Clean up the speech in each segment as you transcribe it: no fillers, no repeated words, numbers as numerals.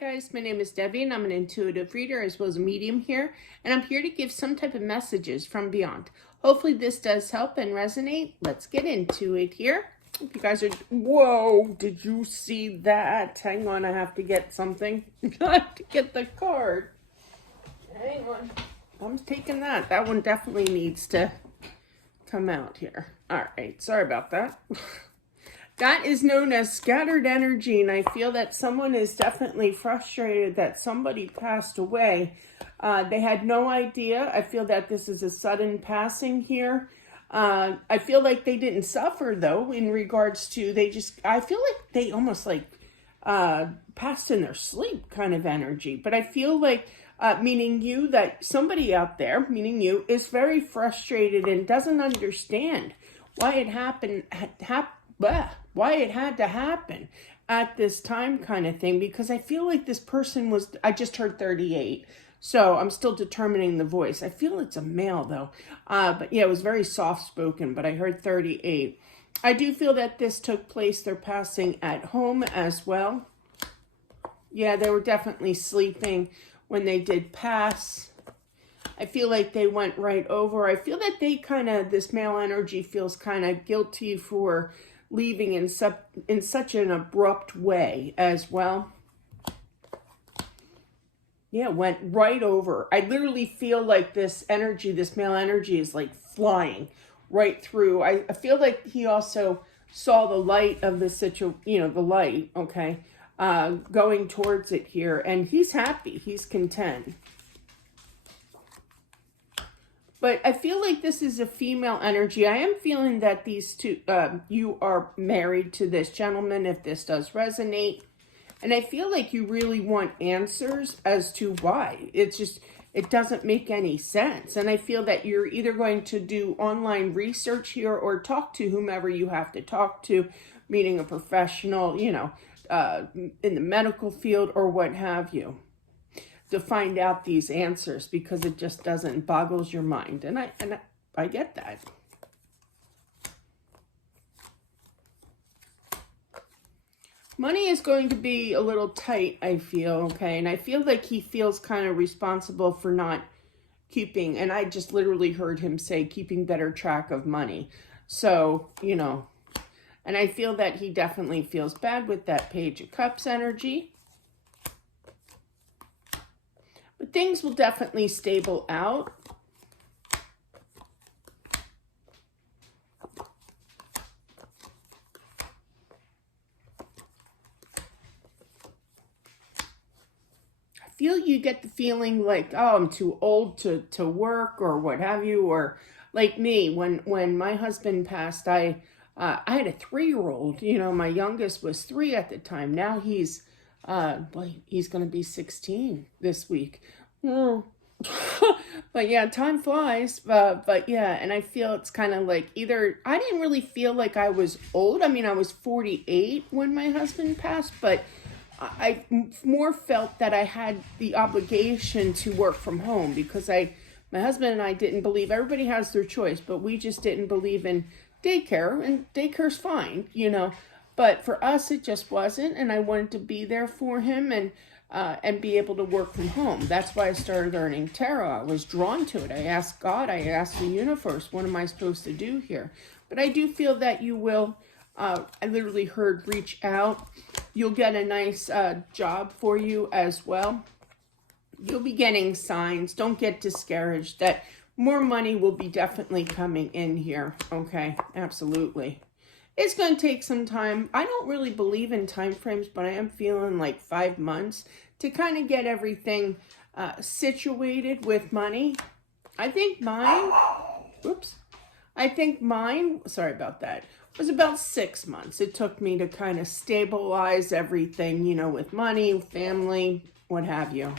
Guys, my name is Debbie and I'm an intuitive reader as well as a medium here, and I'm here to give some type of messages from beyond. Hopefully this does help and resonate. Let's get into it here. If you guys are, whoa, did you see that? Hang on, I have to get something. I have to get the card. Hang on. I'm taking that. That one definitely needs to come out here. All right, sorry about that. That is known as scattered energy, and I feel that someone is definitely frustrated that somebody passed away. They had no idea. I feel that this is a sudden passing here. I feel like they didn't suffer, though, in regards to I feel like they almost passed in their sleep kind of energy. But I feel like, meaning you, that somebody out there, meaning you, is very frustrated and doesn't understand why it why it had to happen at this time kind of thing, because I feel like this person was, I just heard 38, so I'm still determining the voice. I feel it's a male though, but yeah, it was very soft spoken, but I heard 38. I do feel that this took place, they're passing at home as well. Yeah, they were definitely sleeping when they did pass. I feel like they went right over. I feel that they this male energy feels kind of guilty for leaving in such an abrupt way as well. Yeah, went right over. I literally feel like this energy, this male energy is like flying right through. I feel like he also saw the light of the the light, okay, going towards it here. And he's happy, he's content. But I feel like this is a female energy. I am feeling that these two, you are married to this gentleman, if this does resonate. And I feel like you really want answers as to why. It's just, it doesn't make any sense. And I feel that you're either going to do online research here or talk to whomever you have to talk to, meaning a professional, in the medical field or what have you, to find out these answers, because it just doesn't, boggles your mind. And I get that. Money is going to be a little tight, I feel, okay? And I feel like he feels kind of responsible for not keeping, and I just literally heard him say keeping better track of money. So, and I feel that he definitely feels bad with that Page of Cups energy. But things will definitely stable out. I feel you get the feeling like, oh, I'm too old to work or what have you. Or like me, when my husband passed, I had a 3-year-old. My youngest was 3 at the time. Now he's he's going to be 16 this week. But yeah, time flies. But yeah, and I feel it's kind of like either, I didn't really feel like I was old. I mean, I was 48 when my husband passed, but I more felt that I had the obligation to work from home, because my husband and I didn't believe, everybody has their choice, but we just didn't believe in daycare, and daycare's fine, but for us it just wasn't, and I wanted to be there for him and be able to work from home. That's why I started learning tarot. I was drawn to it. I asked God, I asked the universe, what am I supposed to do here? But I do feel that you will, I literally heard reach out. You'll get a nice job for you as well. You'll be getting signs. Don't get discouraged. That more money will be definitely coming in here. Okay, absolutely. It's going to take some time. I don't really believe in time frames, but I am feeling like 5 months to kind of get everything situated with money. I think mine, sorry about that, was about 6 months. It took me to kind of stabilize everything, with money, family, what have you.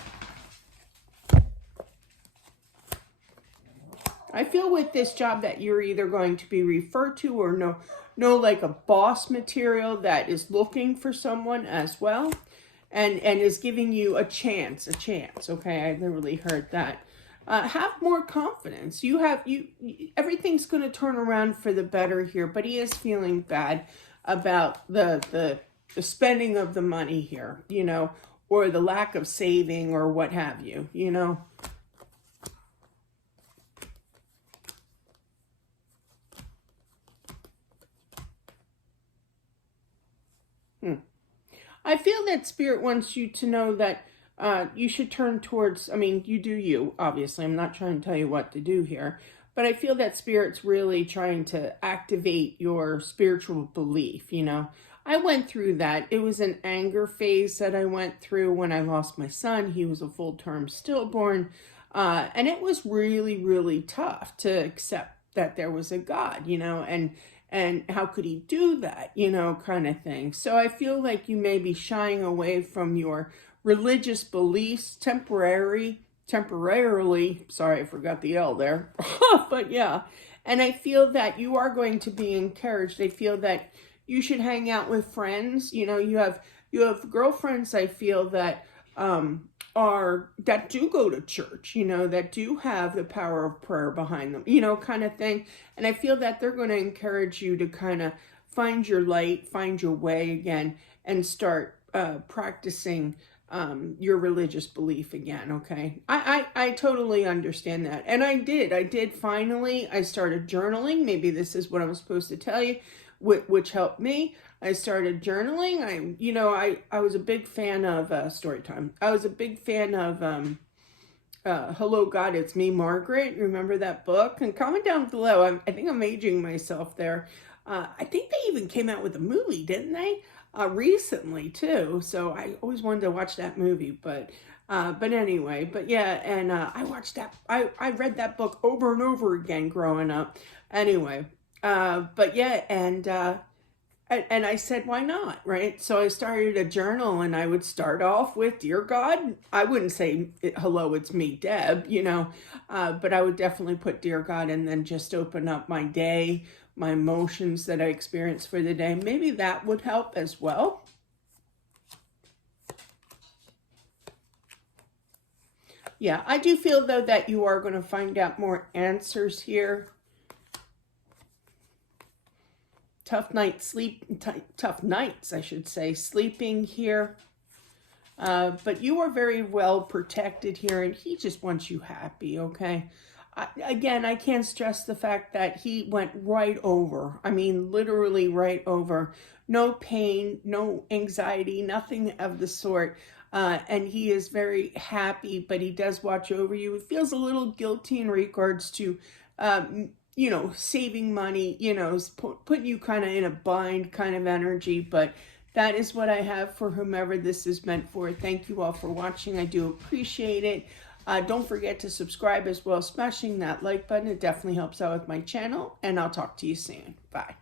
I feel with this job that you're either going to be referred to or know like a boss material that is looking for someone as well, and is giving you a chance, okay? I literally heard that. Have more confidence. Everything's going to turn around for the better here, but he is feeling bad about the spending of the money here, or the lack of saving or what have you, you know. I feel that Spirit wants you to know that you should turn towards, I mean, you do you, obviously. I'm not trying to tell you what to do here. But I feel that Spirit's really trying to activate your spiritual belief, you know. I went through that. It was an anger phase that I went through when I lost my son. He was a full-term stillborn. And it was really, really tough to accept that there was a God, you know, and how could he do that, you know, kind of thing. So I feel like you may be shying away from your religious beliefs temporarily, sorry, I forgot the L there, but yeah. And I feel that you are going to be encouraged. I feel that you should hang out with friends. You know, you have girlfriends, I feel, that that do go to church, you know, that do have the power of prayer behind them, you know, kind of thing. And I feel that they're going to encourage you to kind of find your light, find your way again, and start practicing your religious belief again. Okay. I totally understand that. And I did finally, I started journaling. Maybe this is what I'm supposed to tell you, which helped me. I started journaling. I was a big fan of story time. I was a big fan of Hello God, It's Me, Margaret. Remember that book? And comment down below. I think I'm aging myself there. I think they even came out with a movie, didn't they? Recently too. So I always wanted to watch that movie, but anyway, but yeah, and I watched that. I read that book over and over again growing up. Anyway, but yeah, and I said, why not, right? So I started a journal, and I would start off with, Dear God. I wouldn't say, hello, it's me, Deb, you know, but I would definitely put Dear God, and then just open up my day, my emotions that I experienced for the day. Maybe that would help as well. Yeah, I do feel, though, that you are going to find out more answers here. Tough nights, I should say, sleeping here. But you are very well protected here, and he just wants you happy, okay? Again, I can't stress the fact that he went right over. I mean, literally right over. No pain, no anxiety, nothing of the sort. And he is very happy, but he does watch over you. He feels a little guilty in regards to, you know, saving money, you know, putting you kind of in a bind kind of energy. But that is what I have for whomever this is meant for. Thank you all for watching. I do appreciate it. Don't forget to subscribe as well, smashing that like button. It definitely helps out with my channel, and I'll talk to you soon. Bye.